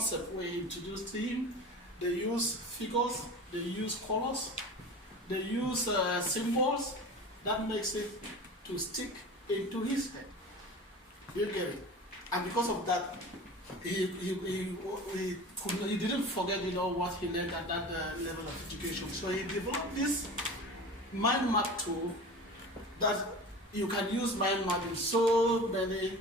concept we introduced to him. They use figures, they use colors, they use symbols that makes it to stick into his head. You get it? And because of that, he didn't forget, what he learned at that level of education. So he developed this mind map tool that you can use mind map in so many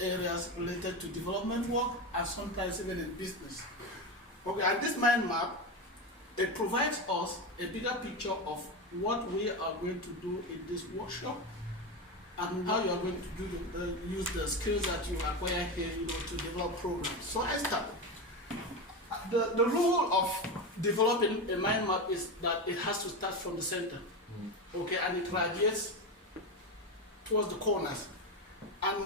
areas related to development work and sometimes even in business. Okay, and this mind map, it provides us a bigger picture of what we are going to do in this workshop and how you are going to do use the skills that you acquire here, to develop programs. So I start. The rule of developing a mind map is that it has to start from the center, okay, and it radiates towards the corners. And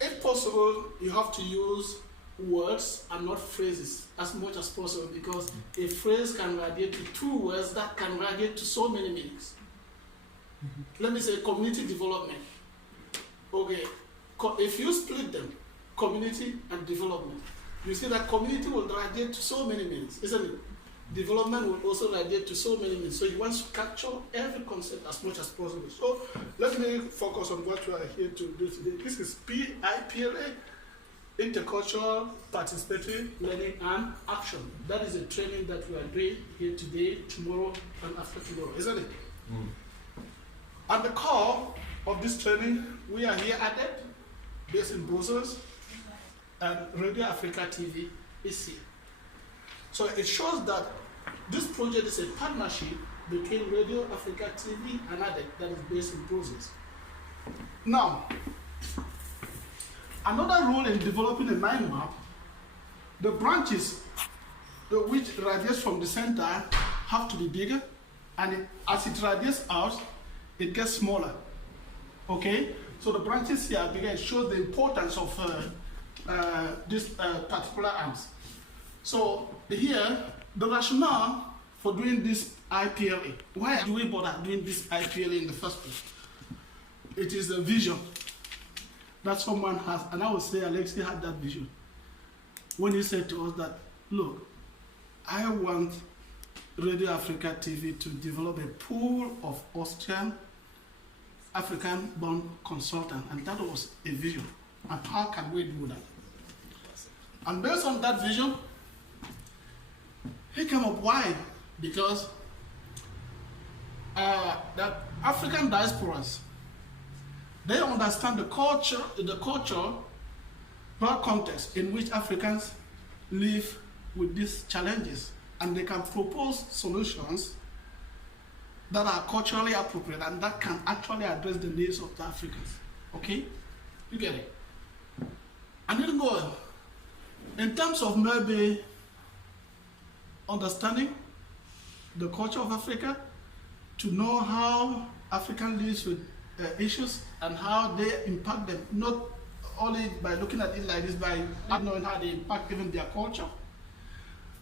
if possible, you have to use words and not phrases as much as possible, because a phrase can radiate to two words that can radiate to so many meanings. Let me say community development. Okay, if you split them, community and development, you see that community will radiate to so many meanings, isn't it? Development will also radiate to so many meanings. So you want to capture every concept as much as possible. So let me focus on what we are here to do today. This is IPLA, Intercultural Participatory Learning and Action. That is a training that we are doing here today, tomorrow, and after tomorrow, isn't it? At the core of this training, we are here at it, based in Brussels, and Radio Africa TV is here. So it shows that this project is a partnership between Radio Africa TV and ADEC that is based in Brussels. Now, another rule in developing a mind map, the branches which radiates from the center have to be bigger, and as it radiates out, it gets smaller. Okay? So the branches here are bigger. It shows the importance of these particular arms. So here, the rationale for doing this IPLA, why do we bother doing this IPLA in the first place? It is a vision that someone has, and I would say Alexi had that vision when he said to us that, look, I want Radio Africa TV to develop a pool of Austrian African-born consultants, and that was a vision. And how can we do that? And based on that vision, he came up why? Because the African diasporas, they understand the cultural context in which Africans live with these challenges, and they can propose solutions that are culturally appropriate and that can actually address the needs of the Africans. Okay? You get it? And then go on. In terms of maybe understanding the culture of Africa, to know how African lives with issues and how they impact them, not only by looking at it like this, by knowing how they impact even their culture,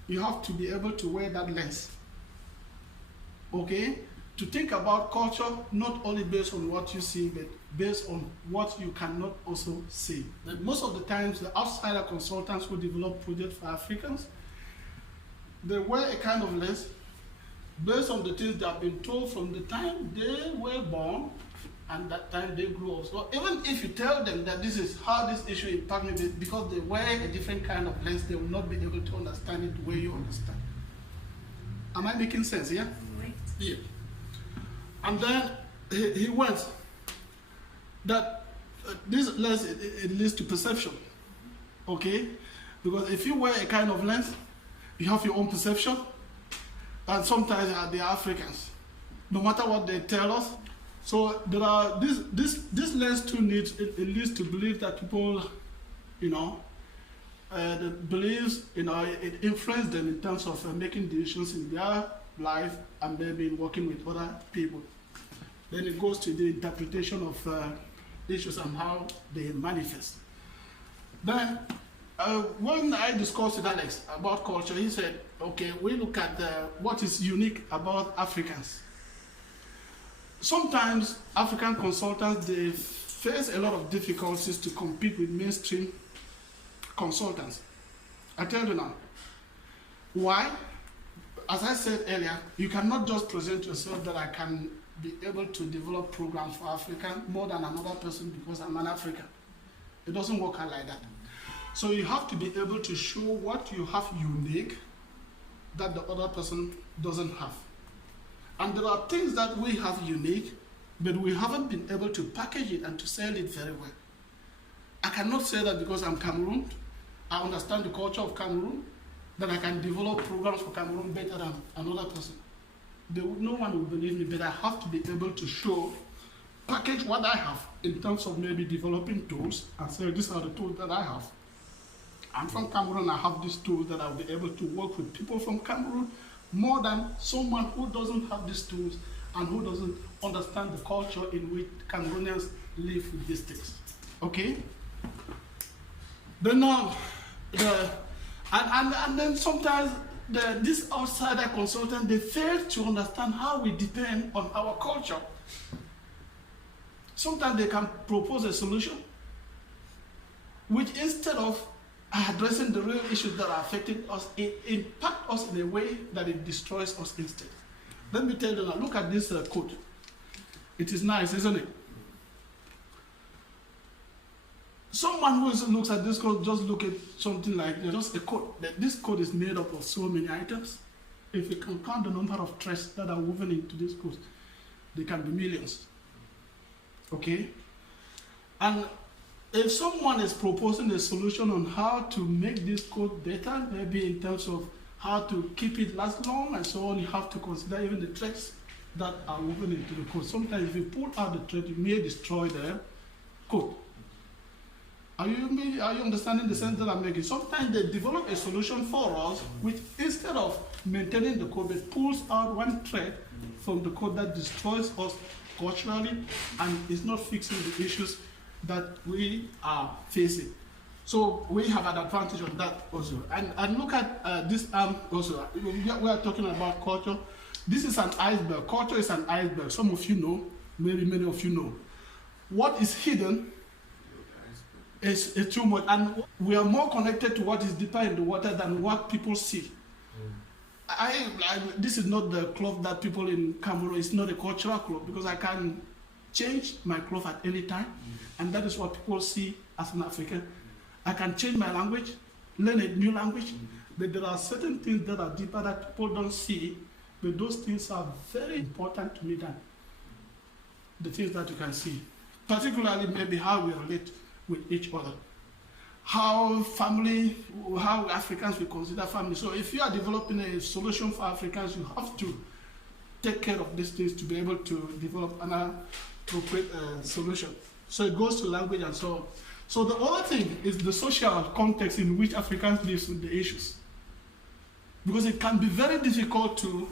you have to be able to wear that lens. Okay? To think about culture not only based on what you see, but based on what you cannot also see. But most of the times, the outsider consultants who develop projects for Africans, they wear a kind of lens based on the things they have been told from the time they were born and that time they grew up. So even if you tell them that this is how this issue impacts me, because they wear a different kind of lens, they will not be able to understand it the way you understand. Am I making sense, yeah? Right. Yeah. And then he went that this lens, it leads to perception, okay? Because if you wear a kind of lens, you have your own perception, and sometimes they are Africans, no matter what they tell us. So there are this lens too it leads to believe that people, the beliefs, it influences them in terms of making decisions in their life and maybe working with other people. Then it goes to the interpretation of issues and how they manifest. Then when I discussed with Alex about culture, he said, okay, we look at what is unique about Africans. Sometimes African consultants, they face a lot of difficulties to compete with mainstream consultants. I tell you now. Why? As I said earlier, you cannot just present yourself that I can be able to develop programs for Africa more than another person because I'm an African. It doesn't work out like that. So you have to be able to show what you have unique that the other person doesn't have. And there are things that we have unique, but we haven't been able to package it and to sell it very well. I cannot say that because I'm Cameroon, I understand the culture of Cameroon, that I can develop programs for Cameroon better than another person. No one will believe me, but I have to be able to show, package what I have in terms of maybe developing tools and say these are the tools that I have. I'm from Cameroon, I have these tools that I'll be able to work with people from Cameroon more than someone who doesn't have these tools and who doesn't understand the culture in which Cameroonians live with these things. Okay? Then and then sometimes this outsider consultant, they fail to understand how we depend on our culture. Sometimes they can propose a solution which, instead of addressing the real issues that are affecting us, it impacts us in a way that it destroys us instead. Let me tell you now, look at this code. It is nice, isn't it? Someone who looks at this code just look at something like just a code. This code is made up of so many items. If you can count the number of threads that are woven into this code, they can be millions. Okay? And if someone is proposing a solution on how to make this code better, maybe in terms of how to keep it last long and so on, you have to consider even the threads that are woven into the code. Sometimes if you pull out the thread, you may destroy the code. Are you understanding the sense that I'm making? Sometimes they develop a solution for us, which instead of maintaining the code, it pulls out one thread from the code that destroys us culturally and is not fixing the issues that we are facing. So we have an advantage on that also. And look at this arm also. We are talking about culture. This is an iceberg. Culture is an iceberg. Some of you know, maybe many of you know. What is hidden is too much, and we are more connected to what is deeper in the water than what people see. This is not the cloth that people in Cameroon, it's not a cultural cloth, because I can change my cloth at any time, and that is what people see as an African. I can change my language, learn a new language, but there are certain things that are deeper that people don't see, but those things are very important to me than the things that you can see. Particularly maybe how we relate with each other. How Africans will consider family. So if you are developing a solution for Africans, you have to take care of these things to be able to develop an appropriate solution. So it goes to language and so on. So the other thing is the social context in which Africans live with the issues. Because it can be very difficult to